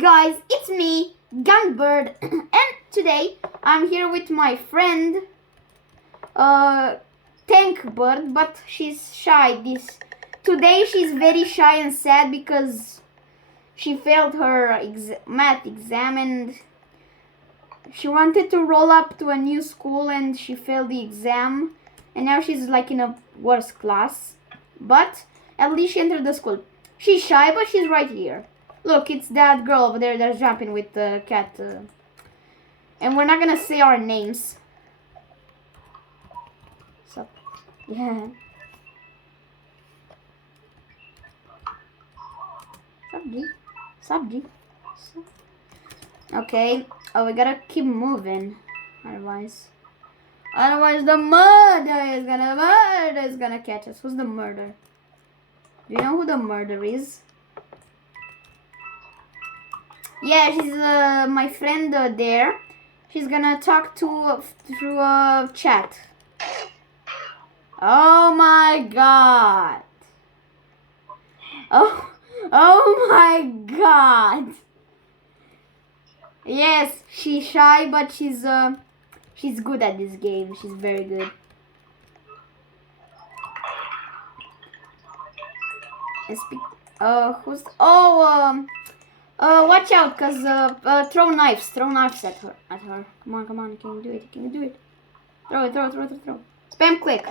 guys, it's me, Gunbird, and today I'm here with my friend, Tankbird, but she's shy. Today she's very shy and sad because she failed her math exam and she wanted to roll up to a new school and she failed the exam and now she's like in a worse class, but at least she entered the school. She's shy, but she's right here. Look, it's that girl over there that's jumping with the cat. And we're not gonna say our names. So, yeah. Subji. Okay. Oh, we gotta keep moving. Otherwise the murder is gonna catch us. Who's the murder? Do you know who the murder is? Yeah, she's my friend there. She's gonna talk through a chat. Oh my god. Oh my god. Yes, she's shy, but she's good at this game. She's very good. Watch out, cause throw knives at her. Come on, can you do it? Throw it. Spam click.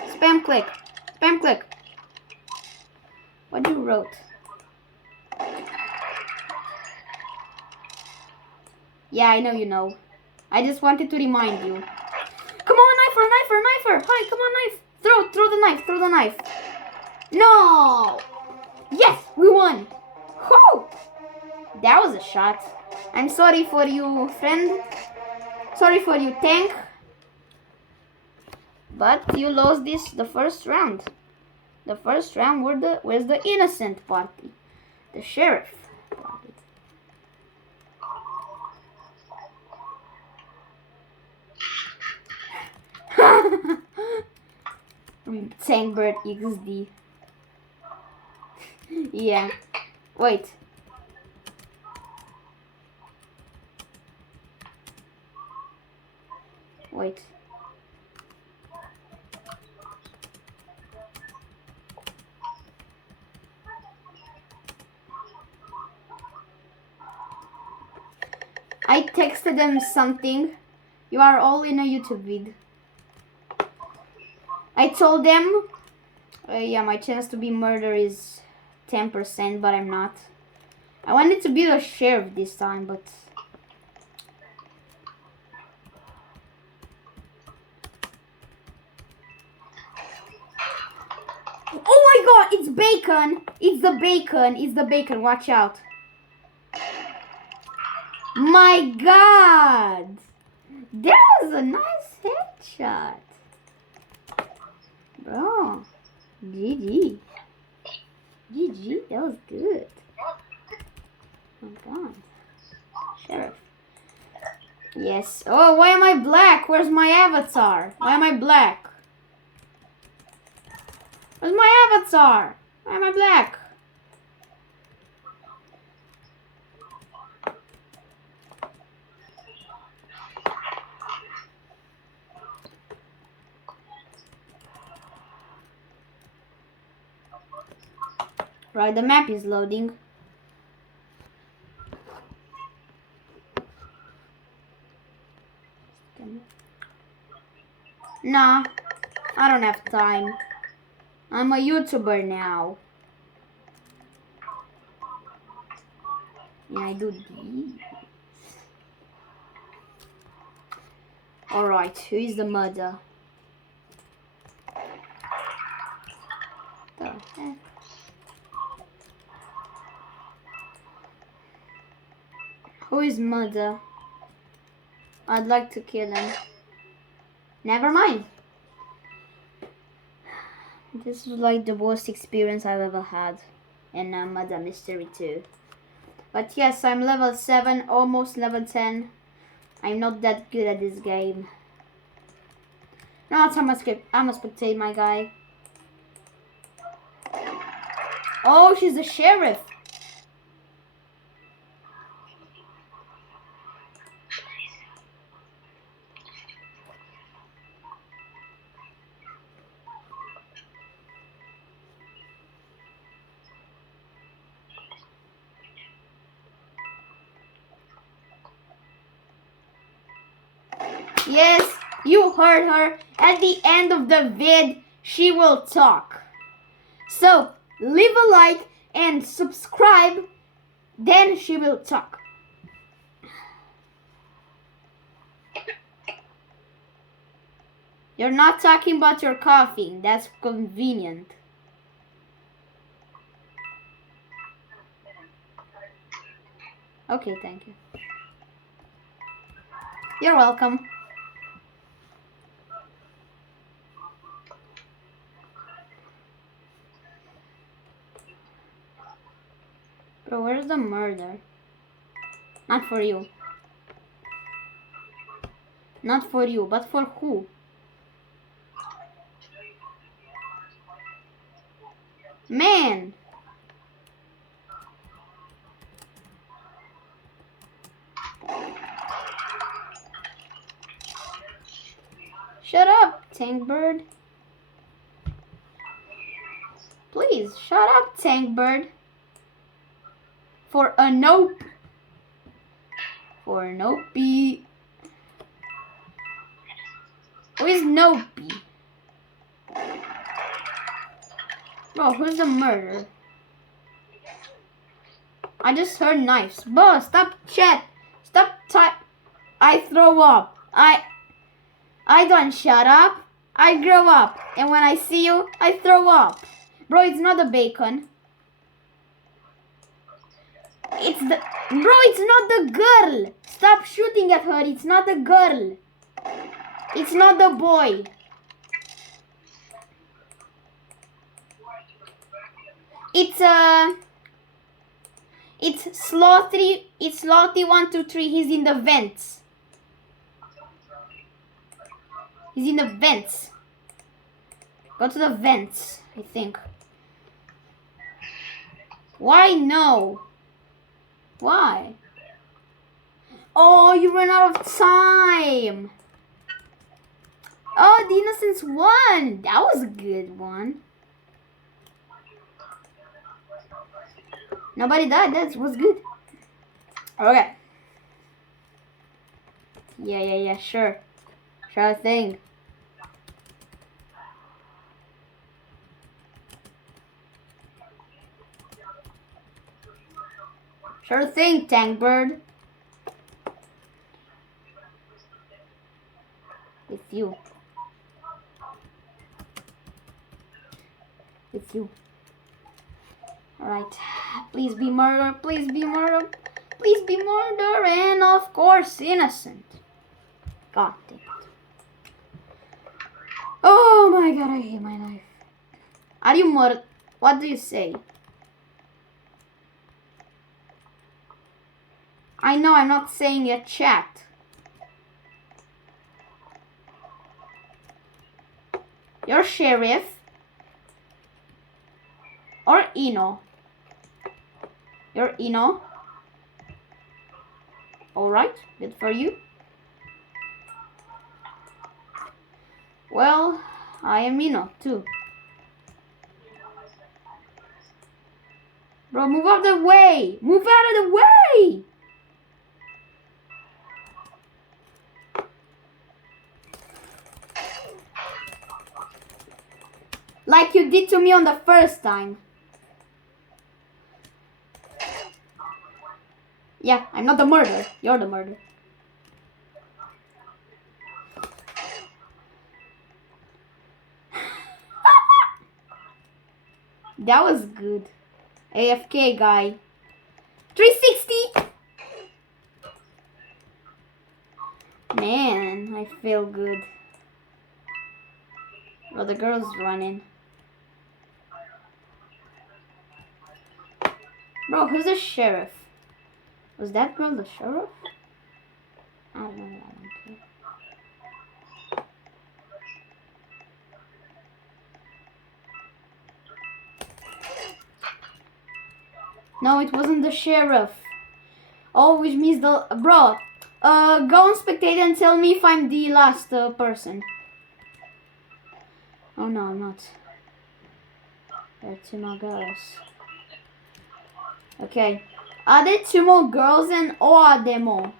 What you wrote? Yeah, I know you know. I just wanted to remind you. Come on, knifer. Hi, come on, knife. Throw the knife. No! Yes, we won. Whoo! That was a shot. I'm sorry for you, friend. Sorry for you, Tank. But you lost the first round. The first round was the innocent party. The sheriff party. Tangbird XD. Yeah. Wait. I texted them something. You are all in a YouTube vid. I told them, yeah, my chance to be murdered is 10%, but I'm not. I wanted to be the sheriff this time, but... Oh my god, it's bacon! It's the bacon, watch out. My god! That was a nice headshot. Bro, GG, that was good. Oh god. Sheriff. Yes. Oh, why am I black? Where's my avatar? Why am I black? Where's my avatar? Why am I black? Right, the map is loading. Nah, I don't have time. I'm a YouTuber now. Yeah, I do these. Alright, who is the murderer? The heck? Who is murder? I'd like to kill him. Never mind. This was like the worst experience I've ever had in Murder Mystery 2. But yes, I'm level 7, almost level 10. I'm not that good at this game. No, I'm a spectate, my guy. Oh, she's the sheriff. Yes, you heard her. At the end of the vid, she will talk. So, leave a like and subscribe, then she will talk. You're not talking about your coffee. That's convenient. Okay, thank you. You're welcome. Bro, where's the murder? Not for you. Not for you, but for who? Man! Shut up, Tank Bird. Please, shut up, Tank Bird. For a nope. For Nopey. Who is Nopey? Bro, who's the murderer? I just heard knives. Bro, stop chat. Stop type. I throw up. I don't shut up. I grow up. And when I see you, I throw up. Bro, it's not the bacon. It's the... Bro, it's not the girl. Stop shooting at her. It's not the girl. It's not the boy. It's Slothy. It's Slothy123. He's in the vents. He's in the vents. Go to the vents, I think. Why no? Why? Oh, you ran out of time. Oh, the Innocents won. That was a good one. Nobody died. That was good. Okay. Yeah. Sure thing. Sure thing, Tank Bird. With you. Alright. Please be murder. Please be murder. Please be murder. And of course, innocent. God damn it. Oh my god, I hate my life. Are you murder? What do you say? I know I'm not saying your chat. You're sheriff. Or Eno. You're Eno. Alright, good for you. Well, I am Eno too. Bro, move out of the way! Move out of the way! Like you did to me on the first time. Yeah, I'm not the murderer. You're the murderer. That was good. AFK guy. 360! Man, I feel good. Well, the girl's running. Bro, who's the sheriff? Was that girl the sheriff? I don't know. I don't care. No, it wasn't the sheriff. Oh, which means the... Bro, go on spectate and tell me if I'm the last person. Oh no, I'm not. There are 2 more girls. Okay. Are there 2 more girls or are there more?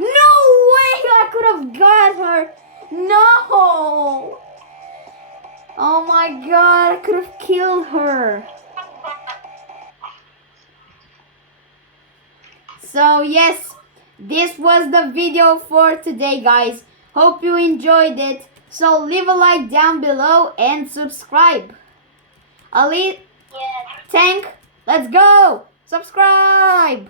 No could have got her. No. Oh my god, I could have killed her. So yes, this was the video for today, guys. Hope you enjoyed it. So leave a like down below and subscribe. Ali, Yes. Tank, let's go. Subscribe.